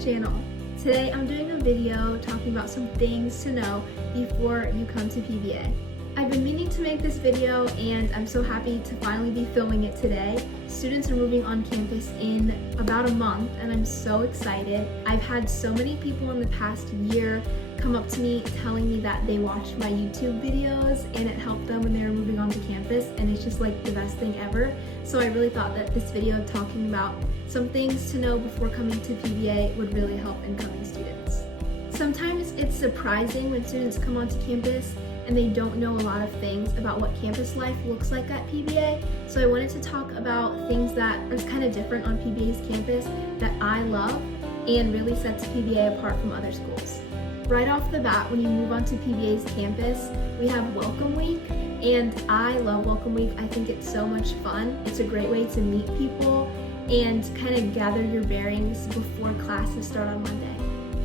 channel. Today I'm doing a video talking about some things to know before you come to PBA. I've been meaning to make this video and I'm so happy to finally be filming it today. Students are moving on campus in about a month and I'm so excited. I've had so many people in the past year come up to me telling me that they watched my YouTube videos and it helped them when they were moving on to campus, and it's just like the best thing ever. So I really thought that this video talking about some things to know before coming to PBA would really help incoming students. Sometimes it's surprising when students come onto campus and they don't know a lot of things about what campus life looks like at PBA. So I wanted to talk about things that are kind of different on PBA's campus that I love and really sets PBA apart from other schools. Right off the bat, when you move onto PBA's campus, we have Welcome Week, and I love Welcome Week. I think it's so much fun. It's a great way to meet people and kind of gather your bearings before classes start on Monday.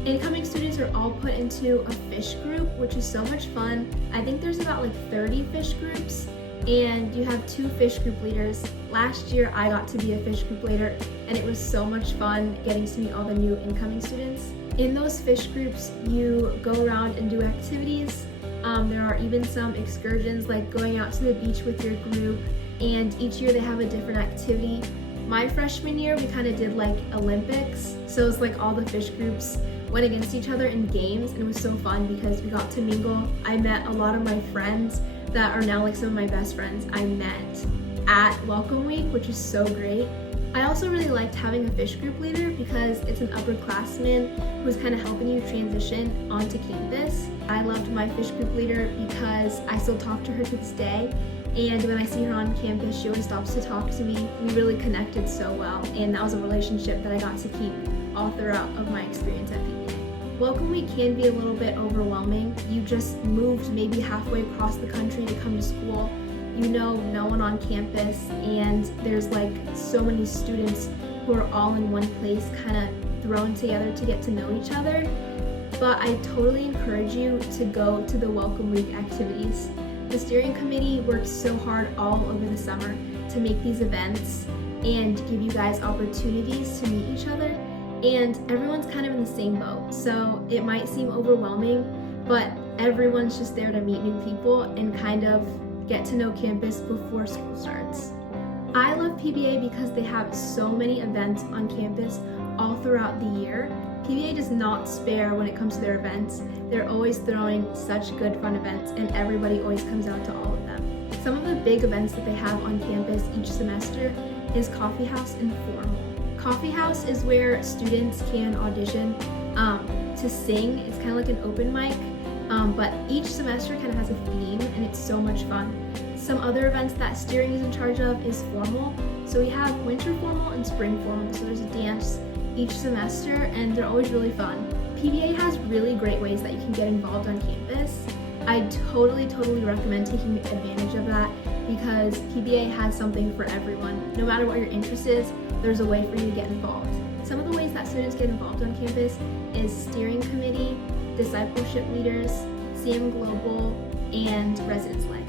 Incoming students are all put into a fish group, which is so much fun. I think there's about like 30 fish groups, and you have 2 fish group leaders. Last year I got to be a fish group leader and it was so much fun getting to meet all the new incoming students. In those fish groups, you go around and do activities. There are even some excursions like going out to the beach with your group, and each year they have a different activity. My freshman year, we kind of did like Olympics, so it's like all the fish groups went against each other in games, and it was so fun because we got to mingle. I met a lot of my friends that are now like some of my best friends I met at Welcome Week, which is so great. I also really liked having a fish group leader because it's an upperclassman who's kind of helping you transition onto campus. I loved my fish group leader because I still talk to her to this day, and when I see her on campus, she always stops to talk to me. We really connected so well, and that was a relationship that I got to keep all throughout of my experience at PBA. Welcome Week can be a little bit overwhelming. You just moved maybe halfway across the country to come to school. You know no one on campus, and there's like so many students who are all in one place kind of thrown together to get to know each other. But I totally encourage you to go to the Welcome Week activities. The steering committee works so hard all over the summer to make these events and give you guys opportunities to meet each other, and everyone's kind of in the same boat. So it might seem overwhelming, but everyone's just there to meet new people and kind of get to know campus before school starts. I love PBA because they have so many events on campus all throughout the year. PBA does not spare when it comes to their events. They're always throwing such good fun events, and everybody always comes out to all of them. Some of the big events that they have on campus each semester is Coffee House and Formal. Coffee House is where students can audition to sing. It's kind of like an open mic. But each semester kind of has a theme, and it's so much fun. Some other events that steering is in charge of is Formal. So we have winter formal and spring formal. So there's a dance each semester, and they're always really fun. PBA has really great ways that you can get involved on campus. I totally recommend taking advantage of that because PBA has something for everyone. No matter what your interest is, there's a way for you to get involved. Some of the ways that students get involved on campus is steering committee, discipleship leaders, CM Global, and residence life.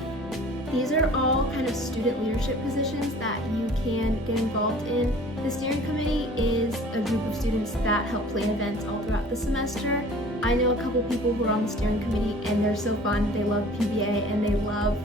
These are all kind of student leadership positions that you can get involved in. The steering committee is a group of students that help plan events all throughout the semester. I know a couple people who are on the steering committee, and they're so fun. They love PBA and they love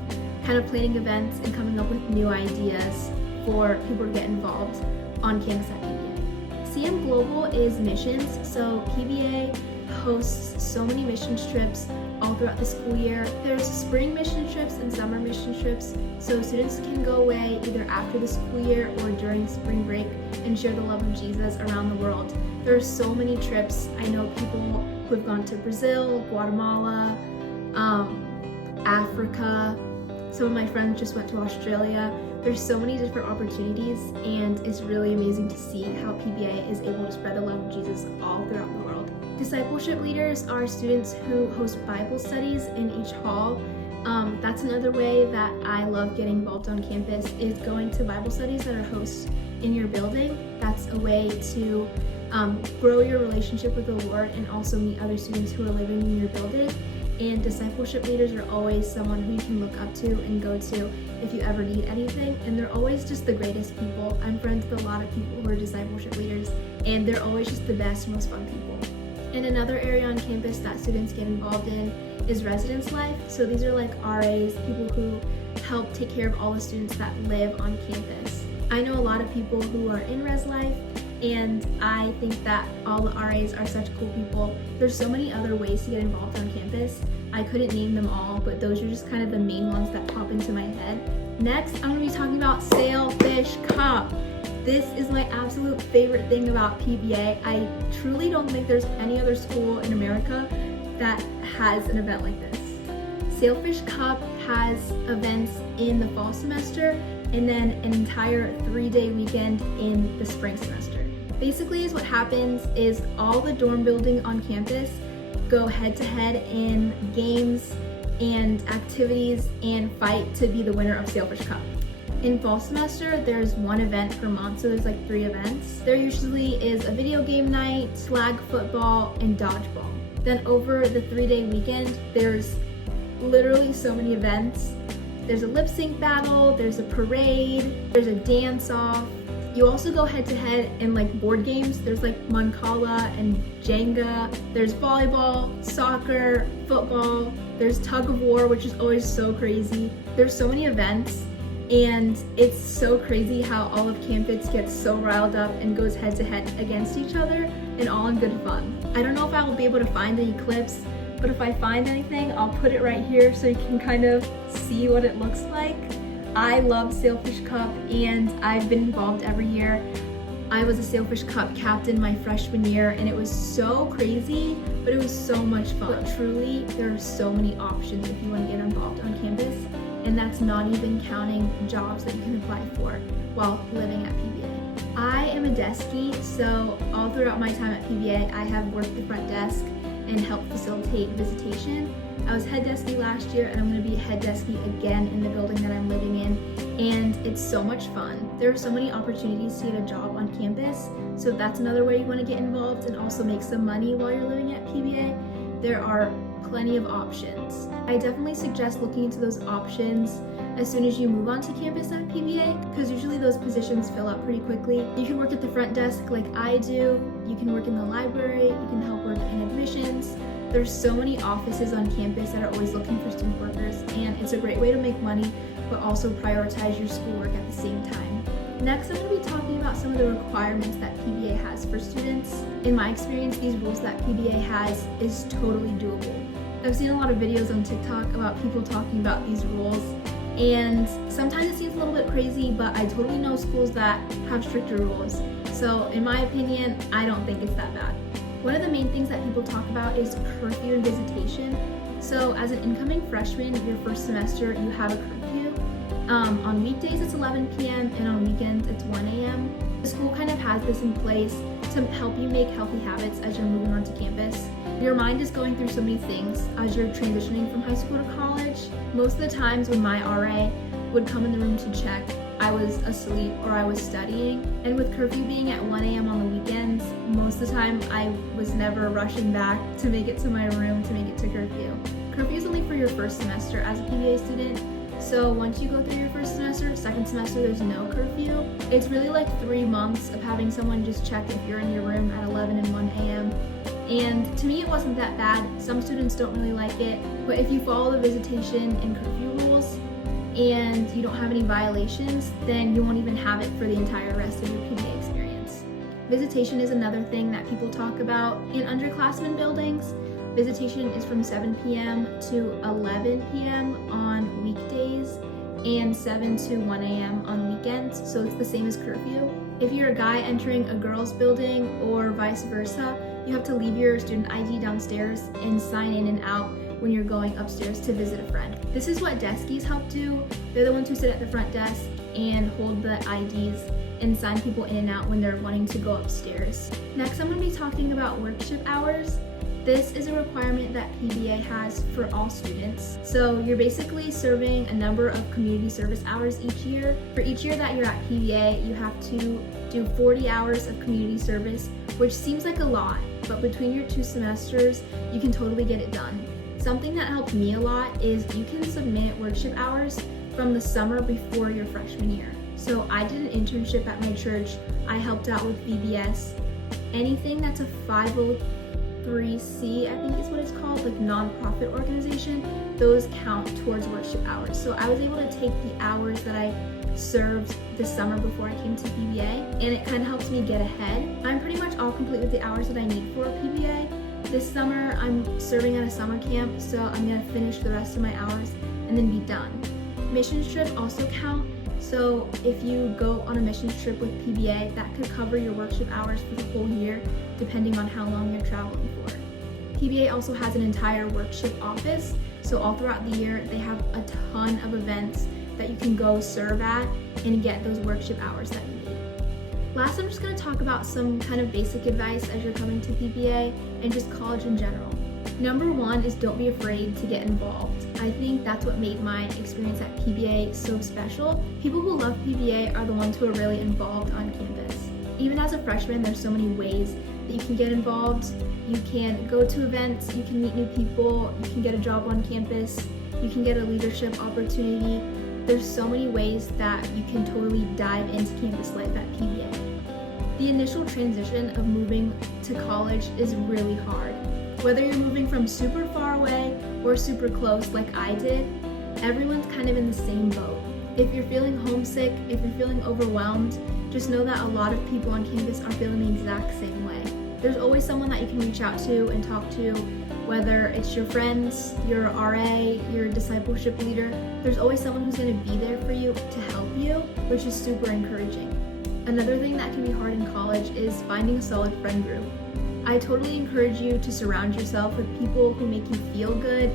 kind of planning events and coming up with new ideas for people to get involved on campus at PBA. CM Global is missions, so PBA hosts so many missions trips all throughout the school year. There's spring mission trips and summer mission trips, so students can go away either after the school year or during spring break and share the love of Jesus around the world. There are so many trips. I know people who have gone to Brazil, Guatemala, Africa. Some of my friends just went to Australia. There's so many different opportunities, and it's really amazing to see how PBA is able to spread the love of Jesus all throughout the world. Discipleship leaders are students who host Bible studies in each hall. That's another way that I love getting involved on campus, is going to Bible studies that are hosted in your building. That's a way to grow your relationship with the Lord and also meet other students who are living in your building. and discipleship leaders are always someone who you can look up to and go to if you ever need anything, and they're always just the greatest people. I'm friends with a lot of people who are discipleship leaders, and they're always just the best, most fun people. And another area on campus that students get involved in is residence life. So these are like RAs, people who help take care of all the students that live on campus. I know a lot of people who are in res life, and I think that all the RAs are such cool people. There's so many other ways to get involved on campus. I couldn't name them all, but those are just kind of the main ones that pop into my head. Next, I'm gonna be talking about Sailfish Cup. This is my absolute favorite thing about PBA. I truly don't think there's any other school in America that has an event like this. Sailfish Cup has events in the fall semester and then an entire 3-day weekend in the spring semester. Basically, what happens is all the dorm building on campus go head to head in games and activities and fight to be the winner of Sailfish Cup. In fall semester, there's one event per month, so there's like 3 events. There usually is a video game night, flag football, and dodgeball. Then over the 3-day weekend, there's literally so many events. There's a lip sync battle, there's a parade, there's a dance off. You also go head to head in like board games. There's like Mancala and Jenga. There's volleyball, soccer, football. There's tug of war, which is always so crazy. There's so many events, and it's so crazy how all of campus gets so riled up and goes head to head against each other, and all in good fun. I don't know if I will be able to find any clips, but if I find anything, I'll put it right here so you can kind of see what it looks like. I love Sailfish Cup, and I've been involved every year. I was a Sailfish Cup captain my freshman year, and it was so crazy, but it was so much fun. But truly, there are so many options if you want to get involved on campus, and that's not even counting jobs that you can apply for while living at PBA. I am a deskie, so all throughout my time at PBA, I have worked the front desk and helped facilitate visitation. I was head deskie last year, and I'm going to be head deskie again in the building that I'm living in, and it's so much fun. There are so many opportunities to get a job on campus, so that's another way you want to get involved and also make some money while you're living at PBA. There are plenty of options. I definitely suggest looking into those options as soon as you move onto campus at PBA, because usually those positions fill up pretty quickly. You can work at the front desk like I do, you can work in the library, you can help work in admissions. There's so many offices on campus that are always looking for student workers, and it's a great way to make money, but also prioritize your schoolwork at the same time. Next, I'm going to be talking about some of the requirements that PBA has for students. In my experience, these rules that PBA has is totally doable. I've seen a lot of videos on TikTok about people talking about these rules, and sometimes it seems a little bit crazy, but I totally know schools that have stricter rules. So in my opinion, I don't think it's that bad. One of the main things that people talk about is curfew and visitation. So as an incoming freshman, your first semester, you have a curfew. On weekdays, it's 11 p.m. and on weekends, it's 1 a.m. The school kind of has this in place to help you make healthy habits as you're moving onto campus. Your mind is going through so many things as you're transitioning from high school to college. Most of the times when my RA would come in the room to check, I was asleep or I was studying. And with curfew being at 1 a.m. on the weekends, most of the time I was never rushing back to make it to my room to make it to curfew. Curfew is only for your first semester as a PBA student. So once you go through your first semester, second semester, there's no curfew. It's really like 3 months of having someone just check if you're in your room at 11 and 1 a.m. And to me, it wasn't that bad. Some students don't really like it, but if you follow the visitation and curfew rules and you don't have any violations, then you won't even have it for the entire rest of your PBA experience. Visitation is another thing that people talk about in underclassmen buildings. Visitation is from 7 p.m. to 11 p.m. on weekdays and 7 to 1 a.m. on weekends, so it's the same as curfew. If you're a guy entering a girls' building or vice versa, you have to leave your student ID downstairs and sign in and out when you're going upstairs to visit a friend. This is what deskies help do. They're the ones who sit at the front desk and hold the IDs and sign people in and out when they're wanting to go upstairs. Next, I'm going to be talking about workship hours. This is a requirement that PBA has for all students. So you're basically serving a number of community service hours each year. For each year that you're at PBA, you have to do 40 hours of community service, which seems like a lot, but between your 2 semesters, you can totally get it done. Something that helped me a lot is you can submit workship hours from the summer before your freshman year. So I did an internship at my church. I helped out with VBS. Anything that's a 503c, I think is what it's called, like nonprofit organization, those count towards worship hours. So I was able to take the hours that I served this summer before I came to PBA, and it kind of helps me get ahead. I'm pretty much all complete with the hours that I need for PBA. This summer I'm serving at a summer camp, so I'm gonna finish the rest of my hours and then be done. Mission trips also count. So if you go on a missions trip with PBA, that could cover your worship hours for the whole year, depending on how long you're traveling for. PBA also has an entire workship office, so all throughout the year, they have a ton of events that you can go serve at and get those worship hours that you need. Last, I'm just gonna talk about some kind of basic advice as you're coming to PBA and just college in general. Number one is don't be afraid to get involved. I think that's what made my experience at PBA so special. People who love PBA are the ones who are really involved on campus. Even as a freshman, there's so many ways that you can get involved. You can go to events, you can meet new people, you can get a job on campus, you can get a leadership opportunity. There's so many ways that you can totally dive into campus life at PBA. The initial transition of moving to college is really hard. Whether you're moving from super far away or super close like I did, everyone's kind of in the same boat. If you're feeling homesick, if you're feeling overwhelmed, just know that a lot of people on campus are feeling the exact same way. There's always someone that you can reach out to and talk to, whether it's your friends, your RA, your discipleship leader. There's always someone who's going to be there for you to help you, which is super encouraging. Another thing that can be hard in college is finding a solid friend group. I totally encourage you to surround yourself with people who make you feel good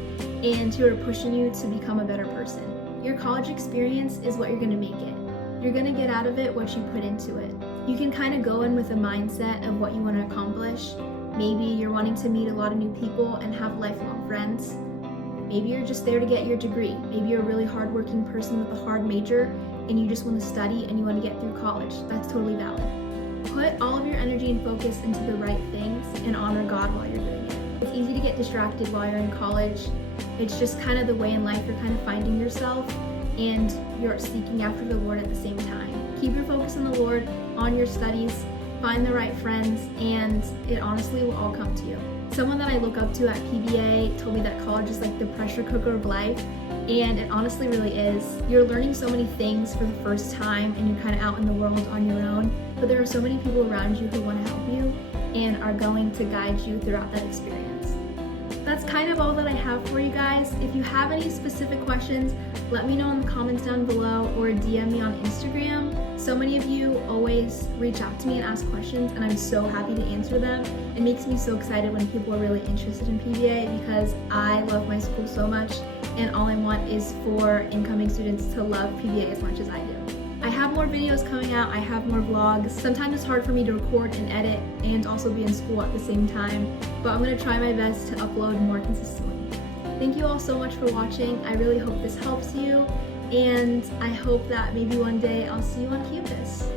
and who are pushing you to become a better person. Your college experience is what you're going to make it. You're going to get out of it what you put into it. You can kind of go in with a mindset of what you want to accomplish. Maybe you're wanting to meet a lot of new people and have lifelong friends. Maybe you're just there to get your degree. Maybe you're a really hardworking person with a hard major and you just want to study and you want to get through college. That's totally valid. Put all of your energy and focus into the right things and honor God while you're doing it. It's easy to get distracted while you're in college. It's just kind of the way in life you're kind of finding yourself and you're seeking after the Lord at the same time. Keep your focus on the Lord, on your studies, find the right friends, and it honestly will all come to you. Someone that I look up to at PBA told me that college is like the pressure cooker of life, and it honestly really is. You're learning so many things for the first time and you're kind of out in the world on your own, but there are so many people around you who want to help you and are going to guide you throughout that experience. That's kind of all that I have for you guys. If you have any specific questions, let me know in the comments down below or DM me on Instagram. So many of you always reach out to me and ask questions, and I'm so happy to answer them. It makes me so excited when people are really interested in PBA because I love my school so much, and all I want is for incoming students to love PBA as much as I do. I have more videos coming out, I have more vlogs. Sometimes it's hard for me to record and edit and also be in school at the same time, but I'm going to try my best to upload more consistently. Thank you all so much for watching. I really hope this helps you, and I hope that maybe one day I'll see you on campus.